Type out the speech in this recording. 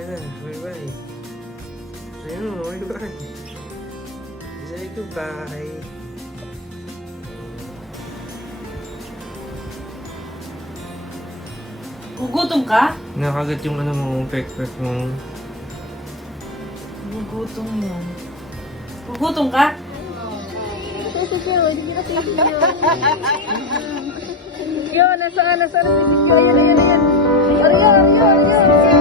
ka na. Bye-bye. Ayun mo, bye-bye. Say goodbye. Gugutom ka? Nakagat yung ano mo, pek-pek mo. Gugutom yan. Gugutom ka? Yun, nasaan, nasaan, nasaan, yun, yun, yun, yun. Aryo, aryo, aryo.